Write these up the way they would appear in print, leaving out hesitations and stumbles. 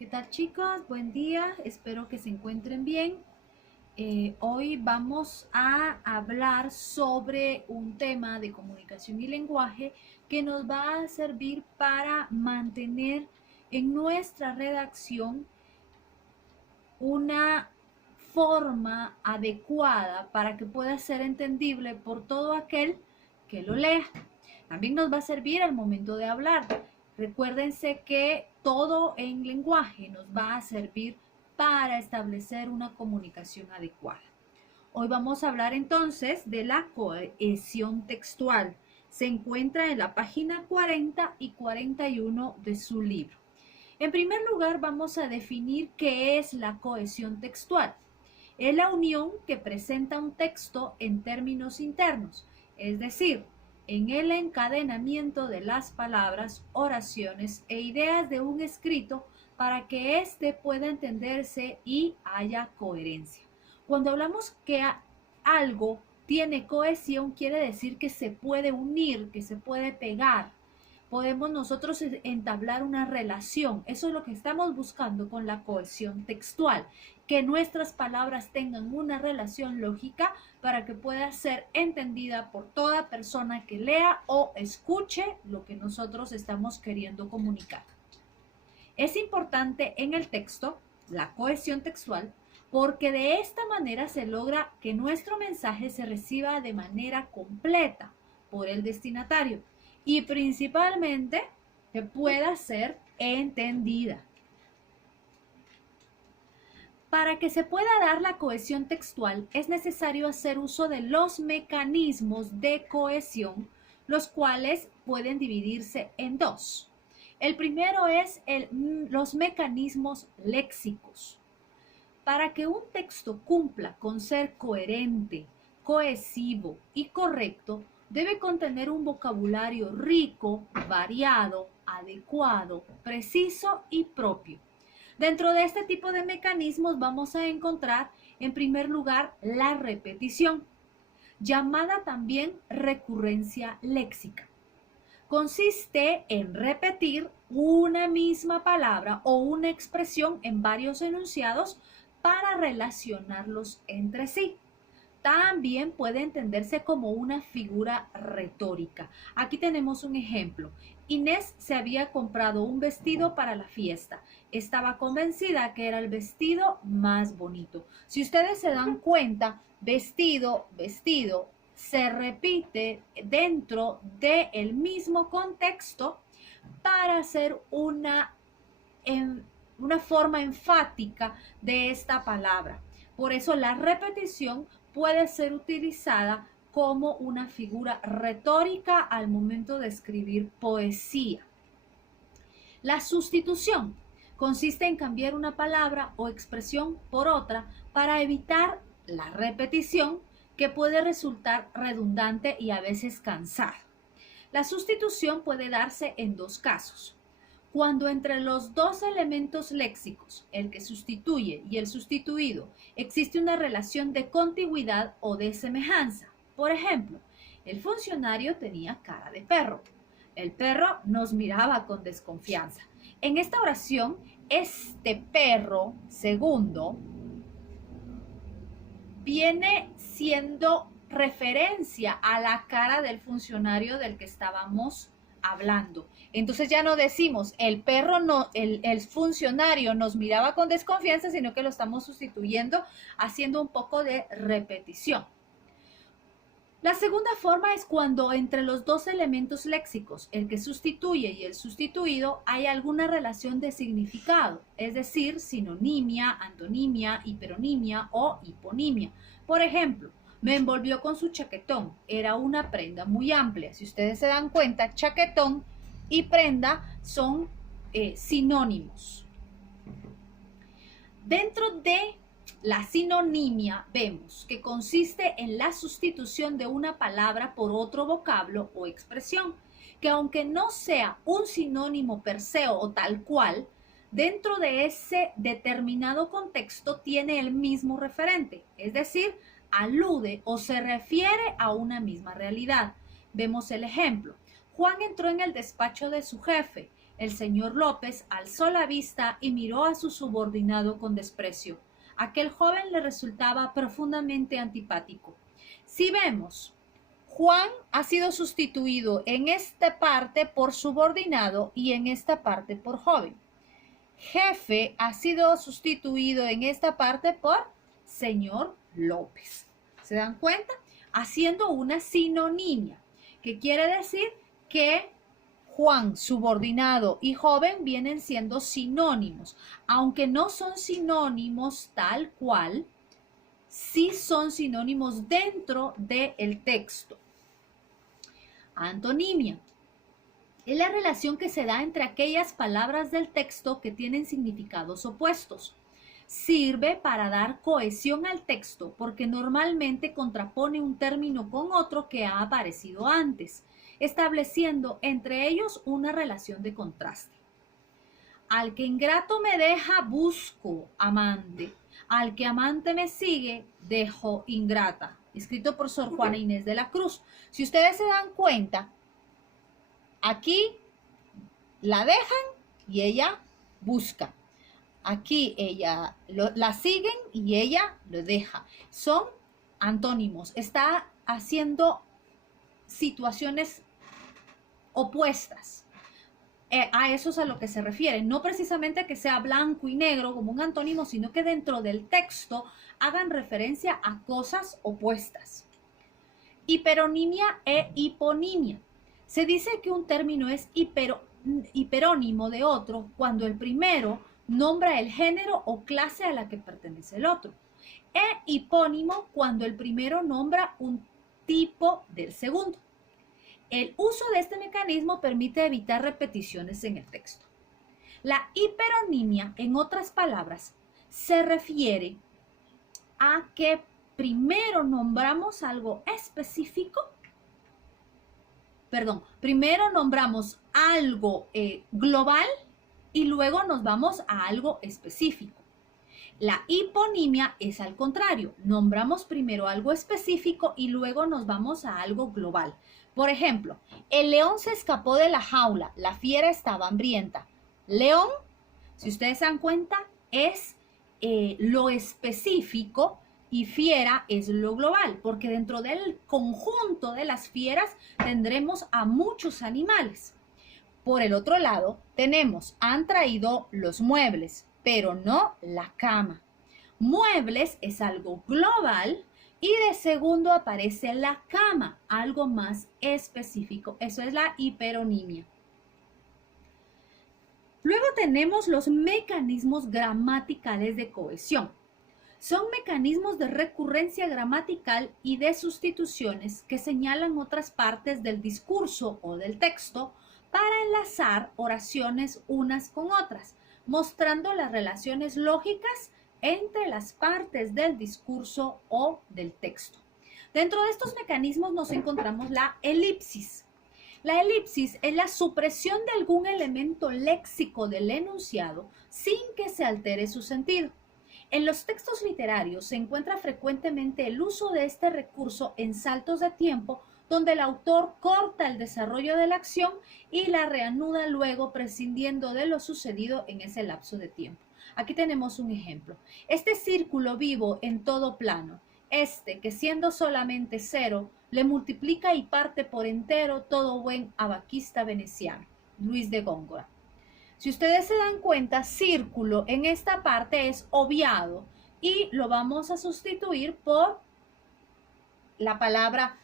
¿Qué tal, chicos? Buen día, espero que se encuentren bien. Hoy vamos a hablar sobre un tema de comunicación y lenguaje que nos va a servir para mantener en nuestra redacción una forma adecuada para que pueda ser entendible por todo aquel que lo lea. También nos va a servir al momento de hablar. Recuérdense que todo en lenguaje nos va a servir para establecer una comunicación adecuada. Hoy vamos a hablar entonces de la cohesión textual. Se encuentra en la página 40 y 41 de su libro. En primer lugar, vamos a definir qué es la cohesión textual. Es la unión que presenta un texto en términos internos, es decir, en el encadenamiento de las palabras, oraciones e ideas de un escrito para que éste pueda entenderse y haya coherencia. Cuando hablamos que algo tiene cohesión, quiere decir que se puede unir, que se puede pegar. Podemos nosotros entablar una relación. Eso es lo que estamos buscando con la cohesión textual, que nuestras palabras tengan una relación lógica para que pueda ser entendida por toda persona que lea o escuche lo que nosotros estamos queriendo comunicar. Es importante en el texto la cohesión textual porque de esta manera se logra que nuestro mensaje se reciba de manera completa por el destinatario y principalmente que pueda ser entendida. Para que se pueda dar la cohesión textual es necesario hacer uso de los mecanismos de cohesión, los cuales pueden dividirse en dos. El primero es los mecanismos léxicos. Para que un texto cumpla con ser coherente, cohesivo y correcto, debe contener un vocabulario rico, variado, adecuado, preciso y propio. Dentro de este tipo de mecanismos vamos a encontrar, en primer lugar, la repetición, llamada también recurrencia léxica. Consiste en repetir una misma palabra o una expresión en varios enunciados para relacionarlos entre sí. También puede entenderse como una figura retórica. Aquí tenemos un ejemplo. Inés se había comprado un vestido para la fiesta. Estaba convencida que era el vestido más bonito. Si ustedes se dan cuenta, vestido, vestido, se repite dentro del mismo contexto para hacer una forma enfática de esta palabra. Por eso la repetición puede ser utilizada como una figura retórica al momento de escribir poesía. La sustitución consiste en cambiar una palabra o expresión por otra para evitar la repetición que puede resultar redundante y a veces cansada. La sustitución puede darse en dos casos. Cuando entre los dos elementos léxicos, el que sustituye y el sustituido, existe una relación de contigüidad o de semejanza. Por ejemplo, el funcionario tenía cara de perro. El perro nos miraba con desconfianza. En esta oración, este perro, segundo, viene siendo referencia a la cara del funcionario del que estábamos hablando. Entonces ya no decimos el perro no, el funcionario nos miraba con desconfianza, sino que lo estamos sustituyendo haciendo un poco de repetición. La segunda forma es cuando entre los dos elementos léxicos, el que sustituye y el sustituido, hay alguna relación de significado, es decir, sinonimia, antonimia, hiperonimia o hiponimia. Por ejemplo, me envolvió con su chaquetón. Era una prenda muy amplia. Si ustedes se dan cuenta, chaquetón y prenda son sinónimos. Dentro de la sinonimia vemos que consiste en la sustitución de una palabra por otro vocablo o expresión, que aunque no sea un sinónimo per se o tal cual, dentro de ese determinado contexto tiene el mismo referente, es decir, alude o se refiere a una misma realidad. Vemos el ejemplo. Juan entró en el despacho de su jefe. El señor López alzó la vista y miró a su subordinado con desprecio. Aquel joven le resultaba profundamente antipático. Si vemos, Juan ha sido sustituido en esta parte por subordinado y en esta parte por joven. Jefe ha sido sustituido en esta parte por señor López. ¿Se dan cuenta? Haciendo una sinonimia, que quiere decir que Juan, subordinado y joven vienen siendo sinónimos, aunque no son sinónimos tal cual, sí son sinónimos dentro del texto. Antonimia es la relación que se da entre aquellas palabras del texto que tienen significados opuestos. Sirve para dar cohesión al texto porque normalmente contrapone un término con otro que ha aparecido antes, estableciendo entre ellos una relación de contraste. Al que ingrato me deja, busco amante. Al que amante me sigue, dejo ingrata. Escrito por Sor Juana Inés de la Cruz. Si ustedes se dan cuenta, aquí la dejan y ella busca. Aquí la siguen y ella lo deja. Son antónimos. Está haciendo situaciones opuestas. A eso es a lo que se refiere. No precisamente que sea blanco y negro como un antónimo, sino que dentro del texto hagan referencia a cosas opuestas. Hiperonimia e hiponimia. Se dice que un término es hiperónimo de otro cuando el primero nombra el género o clase a la que pertenece el otro. E hipónimo cuando el primero nombra un tipo del segundo. El uso de este mecanismo permite evitar repeticiones en el texto. La hiperonimia, en otras palabras, se refiere a que primero nombramos algo específico, primero nombramos algo global y luego nos vamos a algo específico. La hiponimia es al contrario, nombramos primero algo específico y luego nos vamos a algo global. Por ejemplo, el león se escapó de la jaula, la fiera estaba hambrienta. León, si ustedes se dan cuenta, es lo específico y fiera es lo global, porque dentro del conjunto de las fieras tendremos a muchos animales. Por el otro lado, tenemos, han traído los muebles, pero no la cama. Muebles es algo global y de segundo aparece la cama, algo más específico. Eso es la hiperonimia. Luego tenemos los mecanismos gramaticales de cohesión. Son mecanismos de recurrencia gramatical y de sustituciones que señalan otras partes del discurso o del texto para enlazar oraciones unas con otras, mostrando las relaciones lógicas entre las partes del discurso o del texto. Dentro de estos mecanismos nos encontramos la elipsis. La elipsis es la supresión de algún elemento léxico del enunciado sin que se altere su sentido. En los textos literarios se encuentra frecuentemente el uso de este recurso en saltos de tiempo donde el autor corta el desarrollo de la acción y la reanuda luego prescindiendo de lo sucedido en ese lapso de tiempo. Aquí tenemos un ejemplo. Este círculo vivo en todo plano, que siendo solamente cero, le multiplica y parte por entero todo buen abaquista veneciano. Luis de Góngora. Si ustedes se dan cuenta, círculo en esta parte es obviado y lo vamos a sustituir por la palabra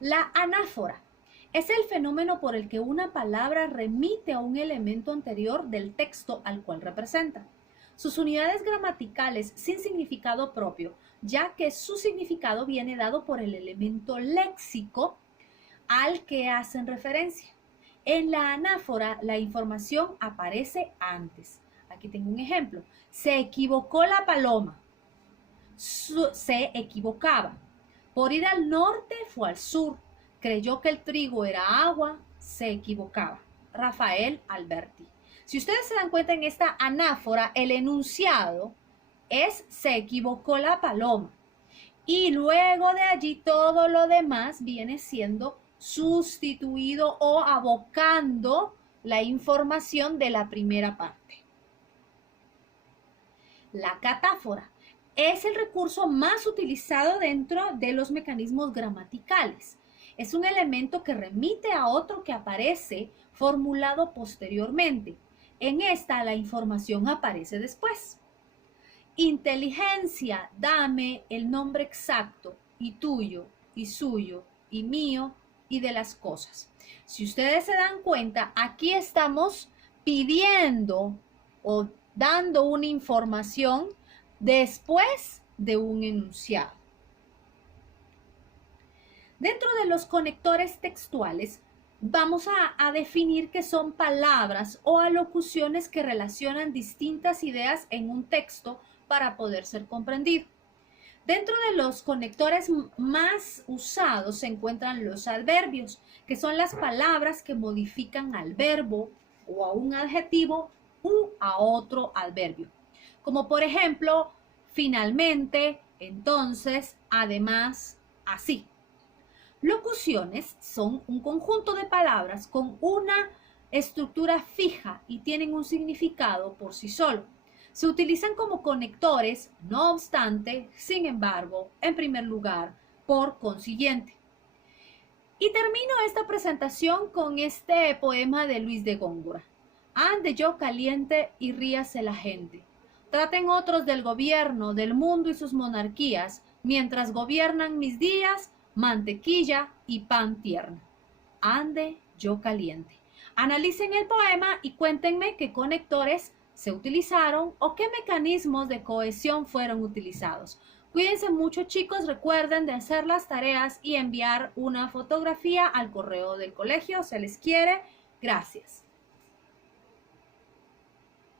La anáfora es el fenómeno por el que una palabra remite a un elemento anterior del texto al cual representa. Sus unidades gramaticales sin significado propio, ya que su significado viene dado por el elemento léxico al que hacen referencia. En la anáfora, la información aparece antes. Aquí tengo un ejemplo. Se equivocó la paloma. Se equivocaba. Por ir al norte fue al sur. Creyó que el trigo era agua. Se equivocaba. Rafael Alberti. Si ustedes se dan cuenta en esta anáfora, el enunciado es se equivocó la paloma. Y luego de allí todo lo demás viene siendo sustituido o abocando la información de la primera parte. La catáfora es el recurso más utilizado dentro de los mecanismos gramaticales. Es un elemento que remite a otro que aparece formulado posteriormente. En esta la información aparece después. Inteligencia, dame el nombre exacto y tuyo y suyo y mío y de las cosas. Si ustedes se dan cuenta, aquí estamos pidiendo o dando una información después de un enunciado. Dentro de los conectores textuales, vamos a definir que son palabras o alocuciones que relacionan distintas ideas en un texto para poder ser comprendido. Dentro de los conectores más usados se encuentran los adverbios, que son las palabras que modifican al verbo o a un adjetivo u a otro adverbio. Como por ejemplo, finalmente, entonces, además, así. Locuciones son un conjunto de palabras con una estructura fija y tienen un significado por sí solo. Se utilizan como conectores, no obstante, sin embargo, en primer lugar, por consiguiente. Y termino esta presentación con este poema de Luis de Góngora. Ande yo caliente y ríase la gente. Traten otros del gobierno, del mundo y sus monarquías, mientras gobiernan mis días, mantequilla y pan tierno. Ande yo caliente. Analicen el poema y cuéntenme qué conectores se utilizaron o qué mecanismos de cohesión fueron utilizados. Cuídense mucho, chicos. Recuerden de hacer las tareas y enviar una fotografía al correo del colegio. Se les quiere. Gracias.